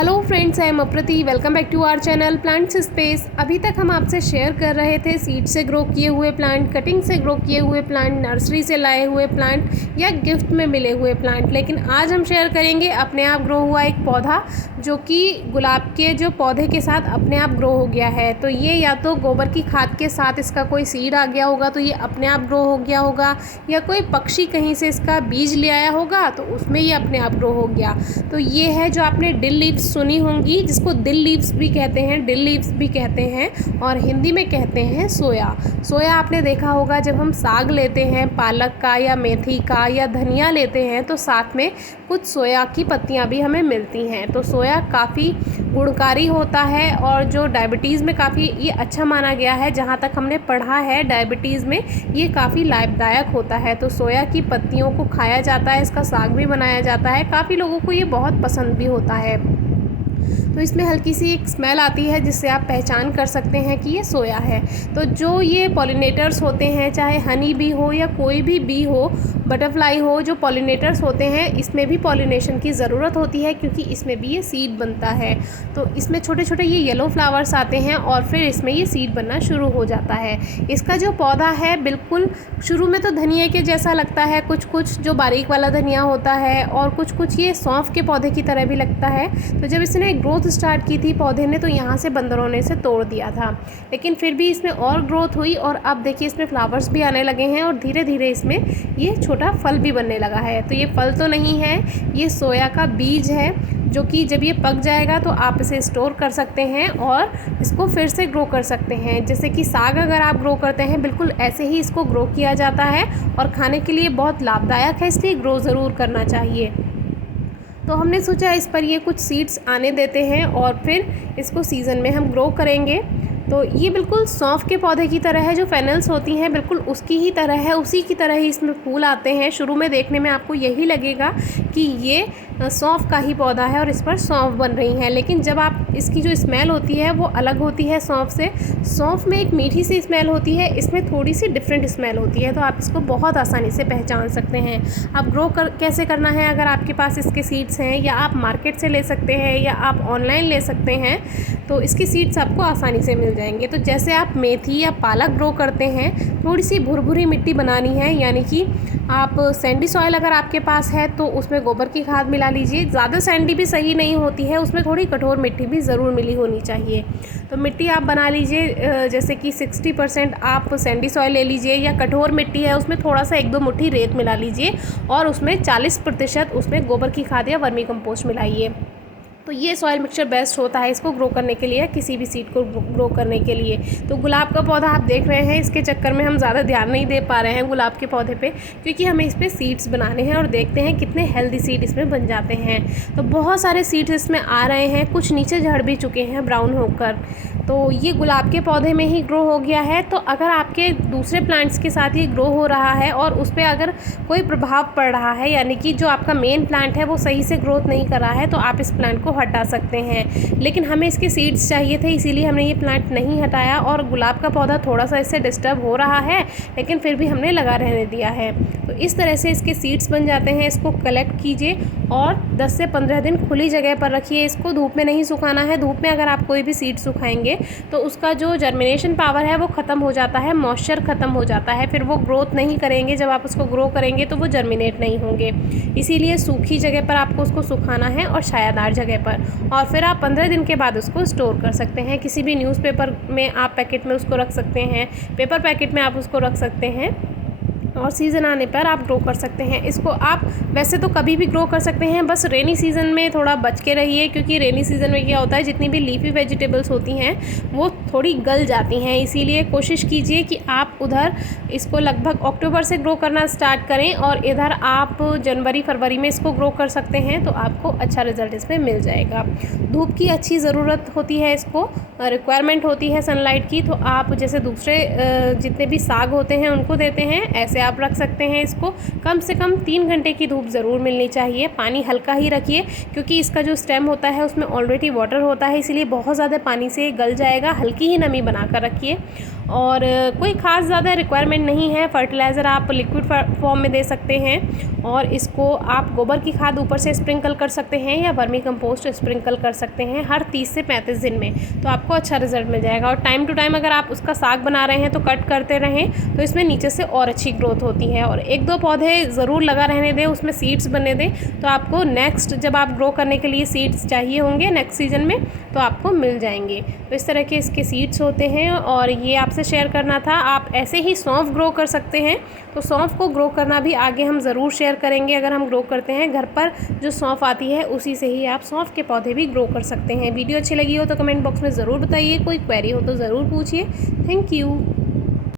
Hello friends, I am Aprati. Welcome back to our channel plants space. अभी तक हम आपसे शेयर कर रहे थे सीड से ग्रो किए हुए प्लांट, कटिंग से ग्रो किए हुए प्लांट, नर्सरी से लाए हुए प्लांट या गिफ्ट में मिले हुए प्लांट। लेकिन आज हम शेयर करेंगे अपने आप ग्रो हुआ एक पौधा जो कि गुलाब के जो पौधे के साथ अपने आप ग्रो हो गया है। तो ये या तो गोबर की खाद के साथ इसका कोई सीड आ गया होगा तो ये अपने आप ग्रो हो गया होगा, या कोई पक्षी कहीं से इसका बीज ले आया होगा तो उसमें ये अपने आप ग्रो हो गया। तो ये है जो आपने डिल लीव्स सुनी होंगी, जिसको दिल लीव्स भी कहते हैं, डिल लीव्स भी कहते हैं और हिंदी में कहते हैं सोया। सोया आपने देखा होगा, जब हम साग लेते हैं पालक का या मेथी का या धनिया लेते हैं तो साथ में कुछ सोया की पत्तियां भी हमें मिलती हैं। तो सोया काफ़ी गुणकारी होता है और जो डायबिटीज़ में काफ़ी ये अच्छा माना गया है। जहाँ तक हमने पढ़ा है डायबिटीज़ में ये काफ़ी लाभदायक होता है। तो सोया की पत्तियों को खाया जाता है, इसका साग भी बनाया जाता है, काफ़ी लोगों को ये बहुत पसंद भी होता है। तो इसमें हल्की सी एक स्मेल आती है जिससे आप पहचान कर सकते हैं कि ये सोया है। तो जो ये पॉलिनेटर्स होते हैं, चाहे हनी बी हो या कोई भी बी हो, बटरफ्लाई हो, जो पॉलिनेटर्स होते हैं इसमें भी पॉलिनेशन की ज़रूरत होती है क्योंकि इसमें भी ये सीड बनता है। तो इसमें छोटे छोटे ये येलो फ्लावर्स आते हैं और फिर इसमें ये सीड बनना शुरू हो जाता है। इसका जो पौधा है बिल्कुल शुरू में तो धनिया के जैसा लगता है, कुछ कुछ जो बारीक वाला धनिया होता है और कुछ कुछ ये सौंफ के पौधे की तरह भी लगता है। तो जब इसने ग्रोथ स्टार्ट की थी पौधे ने तो यहाँ से बंदरों ने इसे तोड़ दिया था, लेकिन फिर भी इसमें और ग्रोथ हुई और अब देखिए इसमें फ्लावर्स भी आने लगे हैं और धीरे धीरे इसमें ये छोटा फल भी बनने लगा है। तो ये फल तो नहीं है, ये सोया का बीज है जो कि जब ये पक जाएगा तो आप इसे स्टोर कर सकते हैं और इसको फिर से ग्रो कर सकते हैं। जैसे कि साग अगर आप ग्रो करते हैं बिल्कुल ऐसे ही इसको ग्रो किया जाता है और खाने के लिए बहुत लाभदायक है, इसलिए ग्रो ज़रूर करना चाहिए। तो हमने सोचा इस पर ये कुछ सीड्स आने देते हैं और फिर इसको सीज़न में हम ग्रो करेंगे। तो ये बिल्कुल सौंफ के पौधे की तरह है, जो फेनल्स होती हैं बिल्कुल उसकी ही तरह है, उसी की तरह ही इसमें फूल आते हैं। शुरू में देखने में आपको यही लगेगा कि ये सौंफ का ही पौधा है और इस पर सौंफ बन रही है, लेकिन जब आप इसकी जो स्मेल होती है वो अलग होती है सौंफ से। सौंफ में एक मीठी सी स्मेल होती है, इसमें थोड़ी सी डिफरेंट स्मेल होती है। तो आप इसको बहुत आसानी से पहचान सकते हैं। आप ग्रो कैसे करना है, अगर आपके पास इसके सीड्स हैं या आप मार्केट से ले सकते हैं या आप ऑनलाइन ले सकते हैं तो इसकी सीड्स आपको आसानी से मिल जाएंगे। तो जैसे आप मेथी या पालक ग्रो करते हैं, थोड़ी सी भुरभुरी मिट्टी बनानी है, यानी कि आप सैंडी सॉइल अगर आपके पास है तो उसमें गोबर की खाद मिला लीजिए। ज़्यादा सैंडी भी सही नहीं होती है, उसमें थोड़ी कठोर मिट्टी भी ज़रूर मिली होनी चाहिए। तो मिट्टी आप बना लीजिए, जैसे कि 60% आप सैंडी सॉइल ले लीजिए या कठोर मिट्टी है उसमें थोड़ा सा 1-2 मुट्ठी रेत मिला लीजिए और उसमें 40% उसमें गोबर की खाद या वर्मी कंपोस्ट मिलाइए। तो ये सॉइल मिक्सचर बेस्ट होता है इसको ग्रो करने के लिए, किसी भी सीड को ग्रो करने के लिए। तो गुलाब का पौधा आप देख रहे हैं, इसके चक्कर में हम ज़्यादा ध्यान नहीं दे पा रहे हैं गुलाब के पौधे पे, क्योंकि हमें इस पर सीड्स बनाने हैं और देखते हैं कितने हेल्दी सीड इसमें बन जाते हैं। तो बहुत सारे सीड्स इसमें आ रहे हैं, कुछ नीचे झड़ भी चुके हैं ब्राउन होकर। तो ये गुलाब के पौधे में ही ग्रो हो गया है। तो अगर आपके दूसरे प्लांट्स के साथ ये ग्रो हो रहा है और उस पर अगर कोई प्रभाव पड़ रहा है, यानी कि जो आपका मेन प्लांट है वो सही से ग्रोथ नहीं कर रहा है, तो आप इस प्लांट को हटा सकते हैं। लेकिन हमें इसके सीड्स चाहिए थे, इसीलिए हमने ये प्लांट नहीं हटाया और गुलाब का पौधा थोड़ा सा इससे डिस्टर्ब हो रहा है, लेकिन फिर भी हमने लगा रहने दिया है। तो इस तरह से इसके सीड्स बन जाते हैं। इसको कलेक्ट कीजिए और 10 से 15 दिन खुली जगह पर रखिए। इसको धूप में नहीं सुखाना है। धूप में अगर आप कोई भी सीड सुखाएंगे तो उसका जो जर्मिनेशन पावर है वो ख़त्म हो जाता है, मॉइस्चर ख़त्म हो जाता है, फिर वो ग्रोथ नहीं करेंगे। जब आप उसको ग्रो करेंगे तो वो जर्मिनेट नहीं होंगे। इसीलिए सूखी जगह पर आपको उसको सुखाना है और छायादार जगह पर, और फिर आप 15 दिन के बाद उसको स्टोर कर सकते हैं। किसी भी न्यूज़पेपर में आप पैकेट में उसको रख सकते हैं, पेपर पैकेट में आप उसको रख सकते हैं और सीज़न आने पर आप ग्रो कर सकते हैं। इसको आप वैसे तो कभी भी ग्रो कर सकते हैं, बस रेनी सीज़न में थोड़ा बच के रहिए, क्योंकि रेनी सीज़न में क्या होता है, जितनी भी लीफी वेजिटेबल्स होती हैं वो थोड़ी गल जाती हैं। इसीलिए कोशिश कीजिए कि आप उधर इसको लगभग अक्टूबर से ग्रो करना स्टार्ट करें और इधर आप जनवरी फरवरी में इसको ग्रो कर सकते हैं, तो आपको अच्छा रिजल्ट इसमें मिल जाएगा। धूप की अच्छी ज़रूरत होती है, इसको रिक्वायरमेंट होती है सनलाइट की। तो आप जैसे दूसरे जितने भी साग होते हैं उनको देते हैं, ऐसे आप रख सकते हैं। इसको कम से कम 3 घंटे की धूप ज़रूर मिलनी चाहिए। पानी हल्का ही रखिए, क्योंकि इसका जो स्टेम होता है उसमें ऑलरेडी वाटर होता है, इसीलिए बहुत ज़्यादा पानी से गल जाएगा। हल्की ही नमी बना कर रखिए और कोई ख़ास ज़्यादा रिक्वायरमेंट नहीं है। फर्टिलाइज़र आप लिक्विड फॉर्म में दे सकते हैं और इसको आप गोबर की खाद ऊपर से स्प्रिंकल कर सकते हैं या वर्मी कंपोस्ट स्प्रिंकल कर सकते हैं हर 30 से 35 दिन में, तो आपको अच्छा रिजल्ट मिल जाएगा। और टाइम टू टाइम अगर आप उसका साग बना रहे हैं तो कट करते रहें, तो इसमें नीचे से और अच्छी ग्रोथ होती है। और 1-2 पौधे ज़रूर लगा रहने दें, उसमें सीड्स बनने दें, तो आपको नेक्स्ट जब आप ग्रो करने के लिए सीड्स चाहिए होंगे नेक्स्ट सीज़न में, तो आपको मिल जाएंगे। तो इस तरह के इसके सीड्स होते हैं और ये आपसे शेयर करना था। आप ऐसे ही सौंफ ग्रो कर सकते हैं, तो सौंफ को ग्रो करना भी आगे हम ज़रूर शेयर करेंगे। अगर हम ग्रो करते हैं घर पर जो सौंफ आती है उसी से ही आप सौंफ के पौधे भी ग्रो कर सकते हैं। वीडियो अच्छी लगी हो तो कमेंट बॉक्स में ज़रूर बताइए, कोई क्वेरी हो तो ज़रूर पूछिए। Thank you.